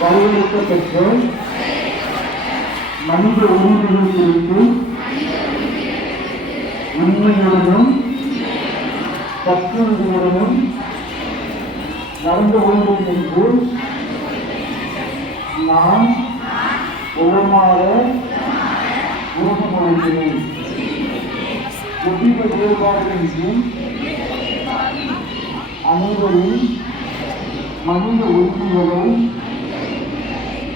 வரையறுக்க பெற்ற மனித உரிமைகள் குறித்து உண்மையுடனும் பற்றுறுதியுடனும் நடந்து கொள்வோம் என்று நான் உளமாற உறுதிமொழிகிறேன் எவ்வித வேறுபாடுகளின்றி அனைவரும் மனித உரிமைகளை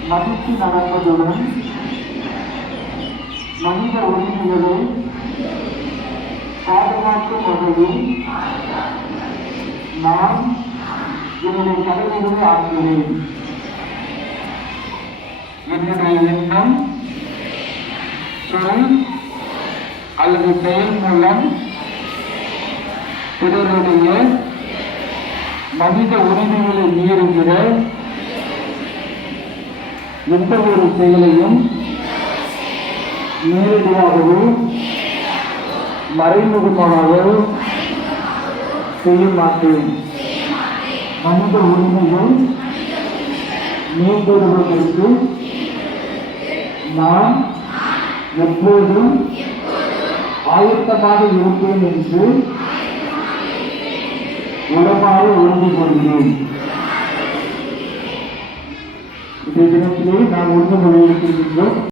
மதித்து நடப்பதுடன் மனித உரிமைகளை பாதுகாக்கும் வகையில் நான் என்னுடைய கடமைகளை ஆக்குகிறேன். என்னுடைய எண்ணம் சொல் அல்லது செயல் மூலம் பிறருடைய மனித உரிமைகளை மீறுகிற எந்த ஒரு செயலையும் நேரடியாகவோ மறைமுகமாகவோ செய்ய மாட்டேன். மனித உரிமைகள் மேம்படுவதற்கு நான் எப்போதும் ஆயத்தமாக இருப்பேன் என்று உடமாக உறுதி கொள்கிறேன் ഇതിനകത്തിലെ നാം ഒന്നുകൊള്ളിയിരിക്കുന്നുണ്ടോ